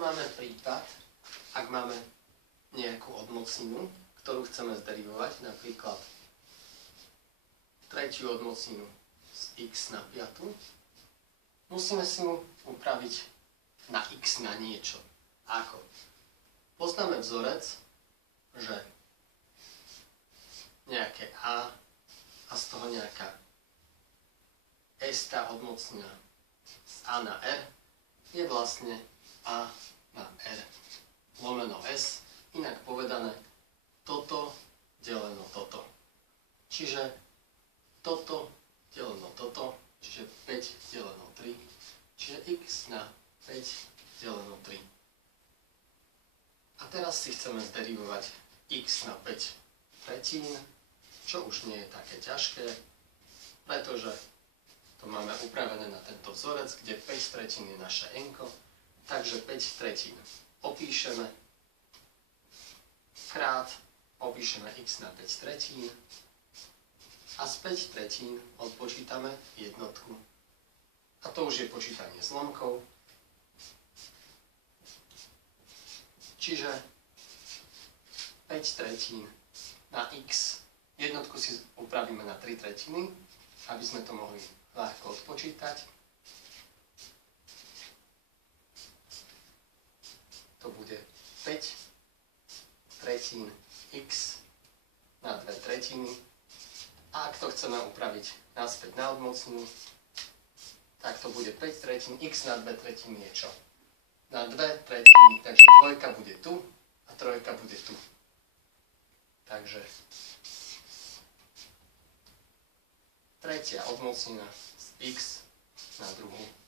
máme prípad, ak máme nejakú odmocninu, ktorú chceme zderivovať, napríklad tretiu odmocninu z x na 5, musíme si ju upraviť na x na niečo. Ako? Poznáme vzorec, že nejaké a z toho nejaká s-tá odmocnina z a na r je vlastne a na r lomeno s, inak povedané toto deleno toto. Čiže toto deleno toto, čiže 5 deleno 3, čiže x na 5 deleno 3. A teraz si chceme zderivovať x na 5 tretín, čo už nie je také ťažké, pretože to máme upravené na tento vzorec, kde 5 tretín je naše n-ko, takže 5 tretín opíšeme, krát opíšeme x na 5 tretín a z 5 tretín odpočítame jednotku. A to už je počítanie zlomkov. Čiže 5 tretín na x, jednotku si upravíme na 3 tretiny, aby sme to mohli ľahko odpočítať. To bude 5 tretín x na 2 tretiny. A ak to chceme upraviť naspäť na odmocninu, tak to bude 5 tretín x na 2 tretiny je čo? Na 2 tretiny, takže dvojka bude tu a trojka bude tu. Takže tretia odmocnina z x na druhú